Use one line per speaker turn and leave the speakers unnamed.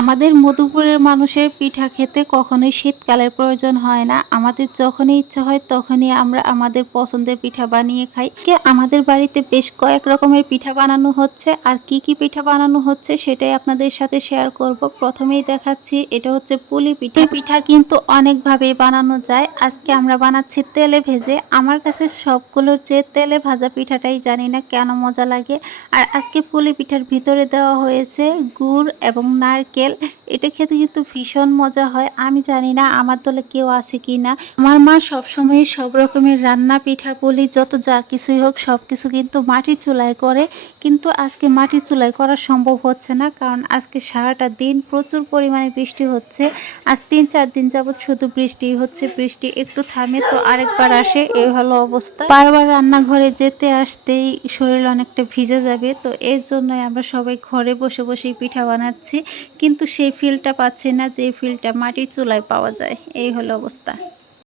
আমাদের মধুপুরের মানুষের পিঠা খেতে কখনোই শীতকালের প্রয়োজন হয় না। আমাদের যখনই ইচ্ছা হয় তখনই আমরা আমাদের পছন্দের পিঠা বানিয়ে খাই। কে আমাদের বাড়িতে বেশ কয়েক রকমের পিঠা বানানো হচ্ছে। আর কি কি পিঠা বানানো হচ্ছে সেটাই আপনাদের সাথে শেয়ার করব। প্রথমেই দেখাচ্ছি, এটা হচ্ছে পুলি পিঠা। পিঠা কিন্তু অনেকভাবে বানানো যায়। আজকে আমরা বানাচ্ছি তেলে ভেজে। আমার কাছে সবগুলোর চেয়ে তেলে ভাজা পিঠাটাই জানি না কেন মজা লাগে। আর আজকে পুলি পিঠার ভিতরে দেওয়া হয়েছে গুড় এবং নারকেল। নারকেল এটা খেতে কিন্তু ভীষণ মজা হয়। আমি জানি না আমার দলে কেউ আছে কি না আমার মা সবসময় সব রকমের রান্না পিঠা পুলি, যত যা কিছুই হোক সব কিছু কিন্তু মাটির চুলায় করে। কিন্তু আজকে মাটির চুলায় করা সম্ভব হচ্ছে না, কারণ আজকে সারাটা দিন প্রচুর পরিমাণে বৃষ্টি হচ্ছে। আজ তিন চার দিন যাবৎ শুধু বৃষ্টি হচ্ছে, বৃষ্টি একটু থামে তো আরেকবার আসে এই হলো অবস্থা। বারবার রান্নাঘরে যেতে আসতেই শরীর অনেকটা ভিজে যাবে, তো এর জন্যই আমরা সবাই ঘরে বসে বসেই পিঠা বানাচ্ছি। কিন্তু সেই ফিলটা পাচ্ছি না যে ফিলটা মাটির চুলায় পাওয়া যায় এই হলো অবস্থা।